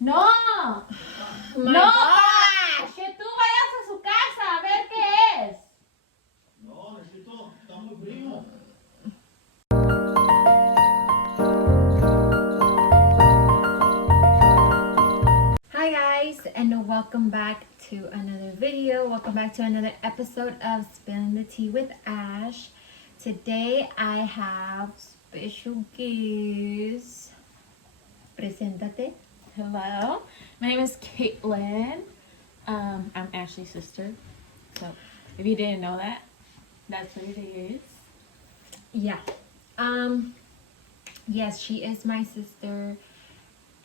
No. My No. gosh. Que tú vayas a su casa a ver qué es. No, necesito, está muy frío. Hi guys, and welcome back to another video. Welcome back to another episode of Spilling the Tea with Ash. Today I have special guest. Preséntate. Hello. My name is Kaitlyn. I'm Ashley's sister. So if you didn't know that, that's what it is. Yeah. Yes, she is my sister.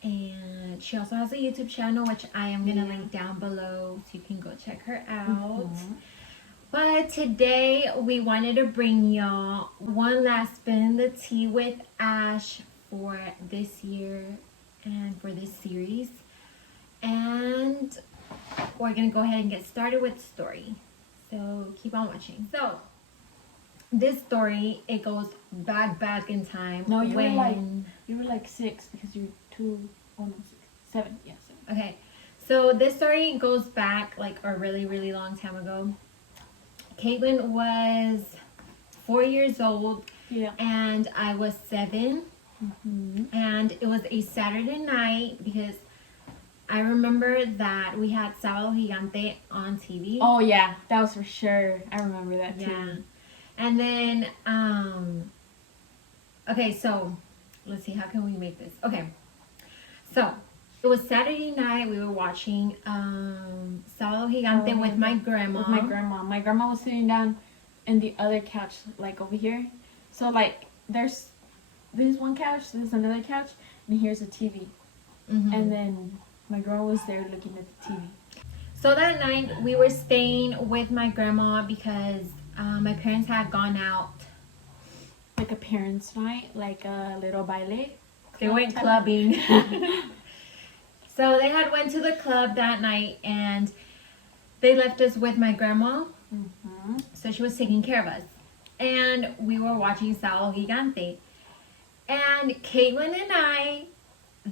And she also has a YouTube channel, which I am going to link down below so you can go check her out. But today we wanted to bring y'all one last Spin the Tea with Ash for this year and for this series. And we're going to go ahead and get started with the story. So keep on watching. So this story, it goes back in time. No, you were like 6 because you're 7. Yeah, 7. Okay, so this story goes back like a really long time ago. Kaitlyn was 4 years old, Yeah. and I was 7. And it was a Saturday night because I remember that we had Sábado Gigante on TV. Oh yeah, that was for sure. I remember that too. Yeah. And then, okay, so let's see, how can we make this? Okay, so it was Saturday night. We were watching Sábado Gigante with my grandma. With my grandma. My grandma was sitting down in the other couch, like over here. So like, there's one couch, there's another couch, and here's a TV. And then my grandma was there looking at the TV. So that night we were staying with my grandma because my parents had gone out. Like a parents' night, like a little baile. They went clubbing. So they had went to the club that night and they left us with my grandma. So she was taking care of us. And we were watching Sábado Gigante. And Kaitlyn and I,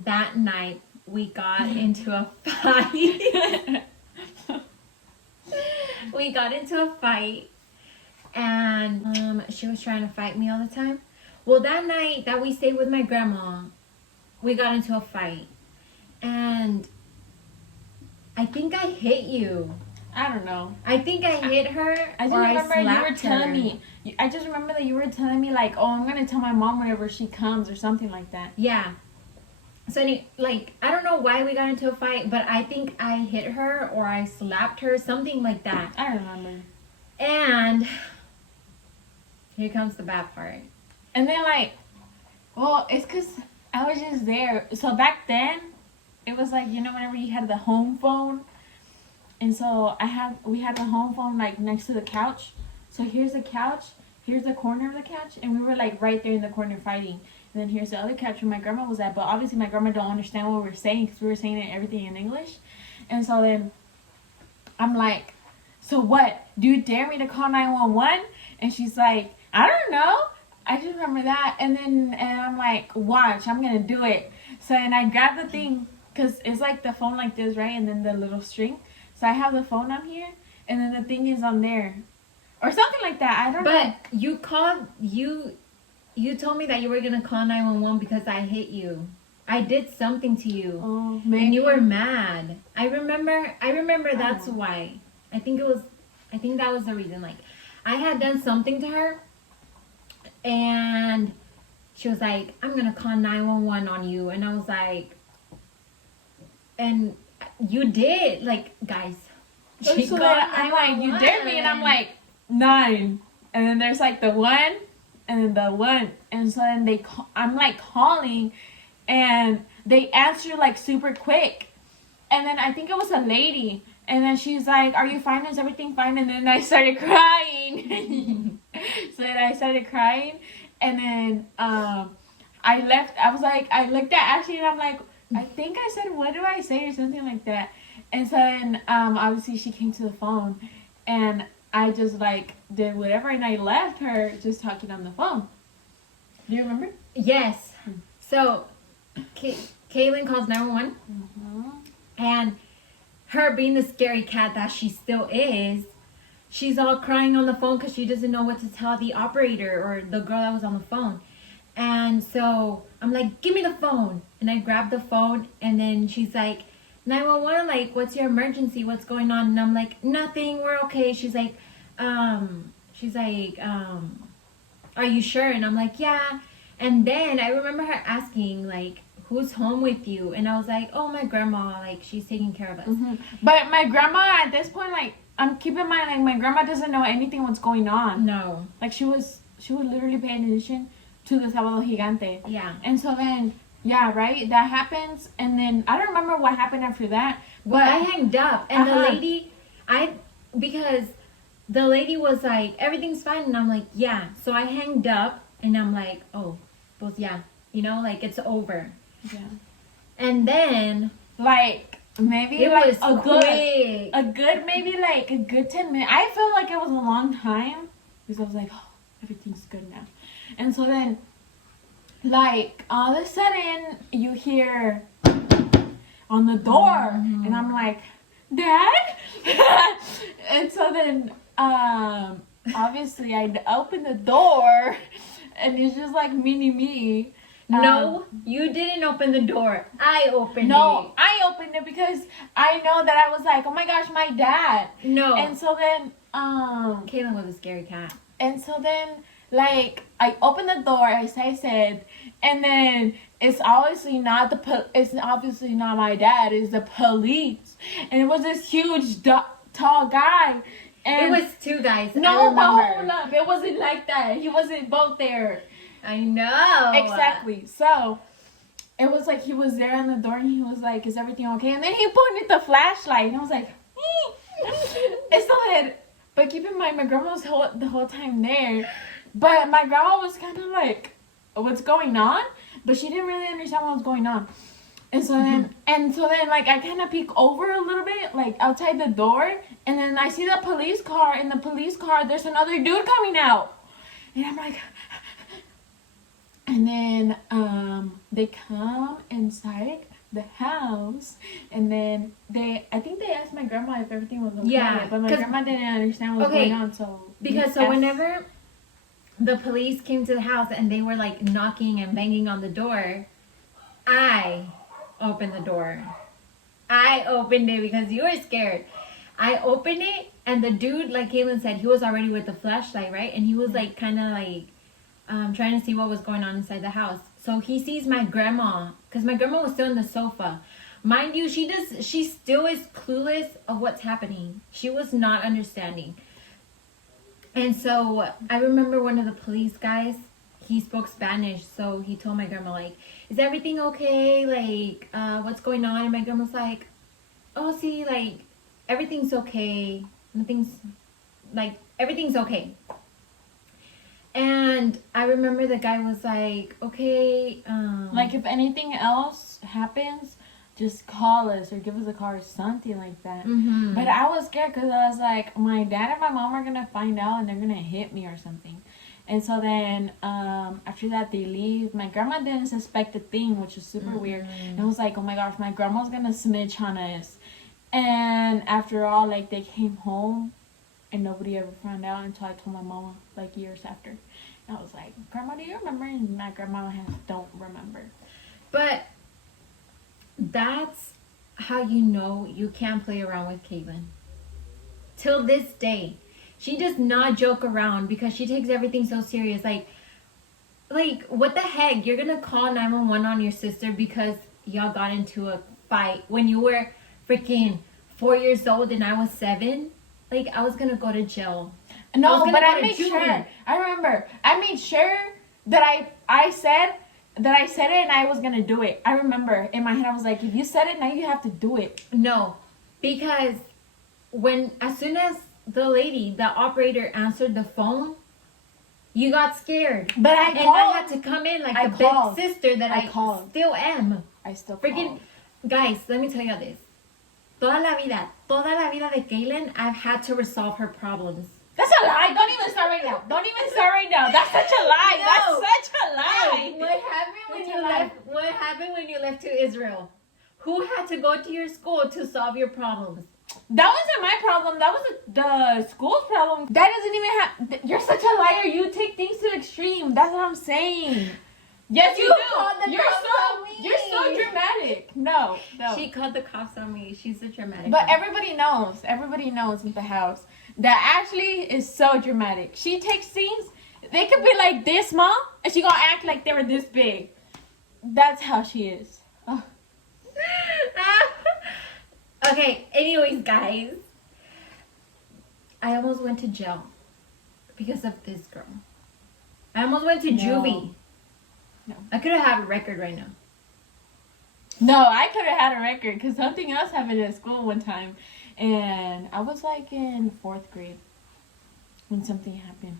that night, we got into a fight. We got into a fight. And she was trying to fight me all the time. Well, that night that we stayed with my grandma, we got into a fight. And I think I hit you. I don't know. I think I hit her. I just remember you were telling me. I just remember that you were telling me like, oh, I'm gonna tell my mom whenever she comes or something like that. Yeah. So like, I don't know why we got into a fight, but I think I hit her or I slapped her, something like that. I remember. And here comes the bad part. And then like, well, it's cause I was just there. So back then, it was like, you know, whenever you had the home phone. And so we had the home phone like next to the couch. So here's the couch, here's the corner of the couch, and we were like right there in the corner fighting. And then here's the other couch where my grandma was at. But obviously my grandma don't understand what we were saying because we were saying everything in English. And so then I'm like, so what? Do you dare me to call 911? And she's like, I don't know. I just remember that. And I'm like, watch, I'm going to do it. So and I grabbed the thing because it's like the phone like this, right? And then the little string. So I have the phone on here. And then the thing is on there. Or something like that. I don't know. But you told me that you were going to call 911 because I hit you. I did something to you. Oh, maybe. And you were mad. I remember that's why. I think that was the reason. Like, I had done something to her. And she was like, I'm going to call 911 on you. And I was like, and you did. Like, guys. So I'm like, you dared me. And I'm like, 9. And then there's like the 1. And then the 1. And so then I'm like calling. And they answer like super quick. And then I think it was a lady. And then she's like, are you fine? Is everything fine? And then I started crying. So then I started crying. And then I left. I looked at Ashley and I'm like, I think I said, what do I say? Or something like that. And so then obviously she came to the phone. And I just like did whatever. And I left her just talking on the phone. Do you remember? Yes. So Kaitlyn calls 911. And her being the scary cat that she still is, she's all crying on the phone because she doesn't know what to tell the operator or the girl that was on the phone. And so I'm like, give me the phone. And I grabbed the phone, and then she's like, 911, like, what's your emergency? What's going on? And I'm like, nothing, we're okay. She's like, are you sure? And I'm like, yeah. And then I remember her asking, like, who's home with you? And I was like, oh, my grandma, like, she's taking care of us. Mm-hmm. But my grandma at this point, like, keep in mind, like, my grandma doesn't know anything what's going on. No. Like, she was literally paying attention to the Sábado Gigante. Yeah. And so then, yeah, right? That happens. And then, I don't remember what happened after that. But I hanged up. And the lady, because the lady was like, everything's fine. And I'm like, yeah. So I hanged up, and I'm like, oh, well, yeah. You know, like, it's over. Yeah. And then, like, maybe it like was quick. a good maybe like a good 10 minutes. I felt like it was a long time because I was like, oh, everything's good now. And so then, like, all of a sudden you hear on the door, and I'm like, Dad. And so then obviously I open the door, and it's just like me. No, you didn't open the door. I opened it. No, I opened it because I know that I was like, oh my gosh, my dad. No. And so then, Kaitlyn was a scary cat. And so then, like, I opened the door, as I said, and then it's obviously not it's obviously not my dad. It's the police, and it was this huge, tall guy. And it was two guys. No, but hold up, it wasn't like that. He wasn't both there. I know. Exactly. So it was like he was there on the door, and he was like, "Is everything okay?" And then he pointed the flashlight, and I was like, "It's not it." But keep in mind, my grandma was the whole time there. But my grandma was kind of like, "What's going on?" But she didn't really understand what was going on. And so then, like, I kind of peek over a little bit, like, outside the door, and then I see the police car. In the police car, there's another dude coming out, and I'm like. And then they come inside the house, and then I think they asked my grandma if everything was okay. Yeah, but my grandma didn't understand what was going on, so whenever the police came to the house and they were like knocking and banging on the door, I opened the door. I opened it because you were scared. I opened it, and the dude, like Kaitlyn said, he was already with the flashlight, right? And he was like kind of like trying to see what was going on inside the house. So he sees my grandma, because my grandma was still in the sofa. Mind you, she still is clueless of what's happening. She was not understanding. And so I remember one of the police guys, he spoke Spanish, so he told my grandma, like, is everything okay? Like, what's going on? And my grandma's like, oh, see, like, everything's okay. Everything's okay. And I remember the guy was like, okay. Like, if anything else happens, just call us or give us a call or something like that. Mm-hmm. But I was scared because I was like, my dad and my mom are going to find out and they're going to hit me or something. And so then after that, they leave. My grandma didn't suspect a thing, which is super weird. And I was like, oh my gosh, my grandma's going to snitch on us. And after all, like, they came home. And nobody ever found out until I told my mama, like, years after. And I was like, Grandma, do you remember? And my grandma don't remember. But that's how you know you can't play around with Kaitlyn. Till this day. She does not joke around because she takes everything so serious. Like, what the heck? You're going to call 911 on your sister because y'all got into a fight when you were freaking 4 years old and I was 7? Like, I was gonna go to jail. No, but I made sure. I remember. I made sure that I said it and I was gonna do it. I remember in my head I was like, if you said it, now you have to do it. No, because as soon as the operator answered the phone, you got scared. But I had to come in like the big sister that I still am. I still freaking called. Guys, let me tell you this. Toda la vida de Kaitlyn, I've had to resolve her problems. That's a lie. Don't even start right now. That's such a lie. No. That's such a lie. Hey, what happened when you left to Israel? Who had to go to your school to solve your problems? That wasn't my problem. That was the school's problem. That doesn't even have. You're such a liar. You take things to the extreme. That's what I'm saying. Yes, you called the do. cops on me. You're so dramatic. No. She called the cops on me. She's a dramatic. But one. everybody knows. Everybody knows in the house that Ashley is so dramatic. She takes things. They could be like this small, and she gonna act like they were this big. That's how she is. Oh. Okay, anyways, guys. I almost went to jail because of this girl. I almost went to juvie. No. I could have had a record right now. No, I could have had a record because something else happened at school one time. And I was like in 4th grade when something happened.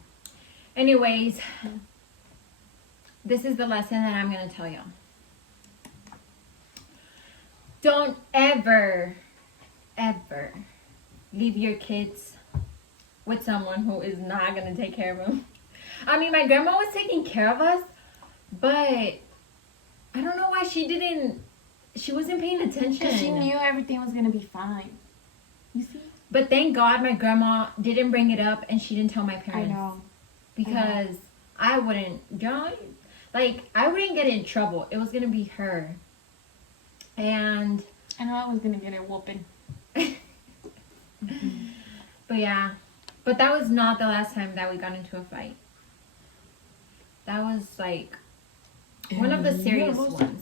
Anyways, this is the lesson that I'm going to tell y'all. Don't ever leave your kids with someone who is not going to take care of them. I mean, my grandma was taking care of us, but I don't know why she wasn't paying attention. Because she knew everything was going to be fine. You see? But thank God my grandma didn't bring it up and she didn't tell my parents. I know. Because I wouldn't, I wouldn't get in trouble. It was going to be her. And I know I was going to get a whooping. But yeah. But that was not the last time that we got into a fight. That was like one of the serious ones.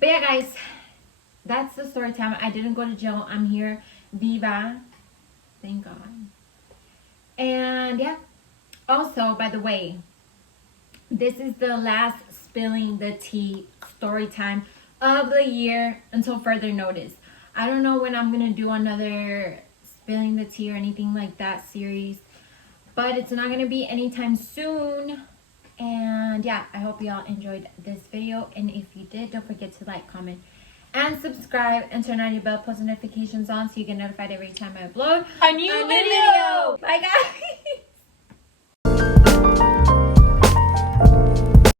But yeah, guys, that's the story time. I didn't go to jail. I'm here. Viva. Thank God. And yeah. Also, by the way, this is the last spilling the tea story time of the year until further notice. I don't know when I'm going to do another spilling the tea or anything like that series. But it's not going to be anytime soon. And yeah, I hope y'all enjoyed this video. And if you did, don't forget to like, comment, and subscribe. And turn on your bell, post notifications on so you get notified every time I upload A new video. Bye, guys.